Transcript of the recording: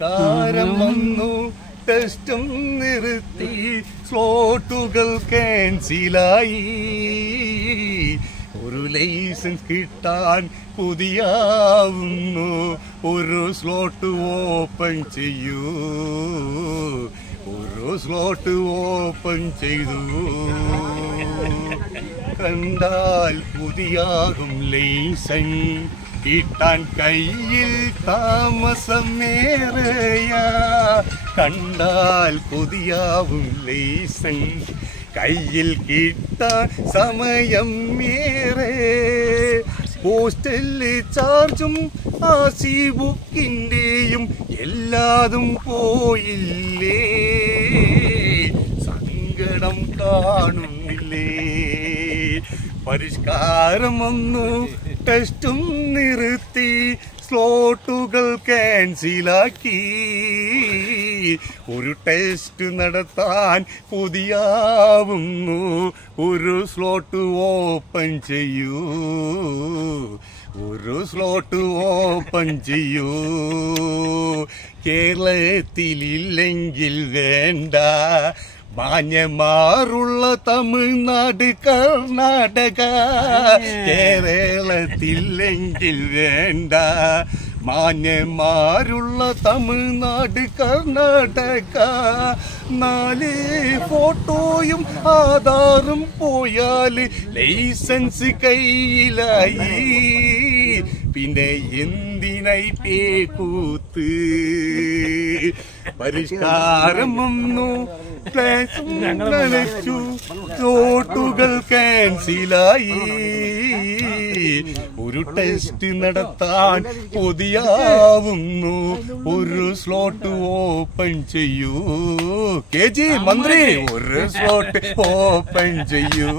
കാരം വന്നു ടെസ്റ്റും നിർത്തി സ്ലോട്ടുകൾ ക്യാൻസിലായി. ഒരു ലൈസൻസ് കിട്ടാൻ കൊതിയാവുന്നു, ഒരു സ്ലോട്ട് ഓപ്പൺ ചെയ്യൂ, ഒരു സ്ലോട്ട് ഓപ്പൺ ചെയ്തു. കണ്ടാൽ കൊതിയാകും ലൈസൻസ് കിട്ടാൻ കയ്യിൽ താമസമേറെയാ. കണ്ടാൽ കൊതിയാവും ലൈസൻസ് കയ്യിൽ കിട്ടാൻ സമയം ഏറെ. പോസ്റ്റൽ ചാർജും ആർസി ബുക്കിന്റെയും എല്ലാതും പോയില്ലേ, സങ്കടം കാണുന്നില്ലേ. പരിഷ്കാരം വന്നു ടെസ്റ്റും നിർത്തി സ്ലോട്ടുകൾ ക്യാൻസിലാക്കി. ഒരു ടെസ്റ്റ് നടത്താൻ കൊതിയാവുന്നു, ഒരു സ്ലോട്ട് ഓപ്പൺ ചെയ്യൂ, ഒരു സ്ലോട്ട് ഓപ്പൺ ചെയ്യൂ. കേരളത്തിലില്ലെങ്കിൽ വേണ്ട, മാന്യന്മാരുള്ള തമിഴ്നാട് കർണാടക. കേരളത്തില്ലെങ്കിൽ വേണ്ട, മാന്യന്മാരുള്ള തമിഴ്നാട് കർണാടക. 4 ഫോട്ടോയും ആധാറും പോയാൽ ലൈസൻസ് കയ്യിലായി. പിന്നെ എന്തിനായി പേക്കൂത്ത്? പരിഷ്കാരം വന്നു നനച്ചു, സ്ലോട്ടുകൾ ക്യാൻസിലായി. ഒരു ടെസ്റ്റ് നടത്താൻ കൊതിയാവുന്നു, ഒരു സ്ലോട്ട് ഓപ്പൺ ചെയ്യൂ. KG മന്ത്രി ഒരു സ്ലോട്ട് ഓപ്പൺ ചെയ്യൂ.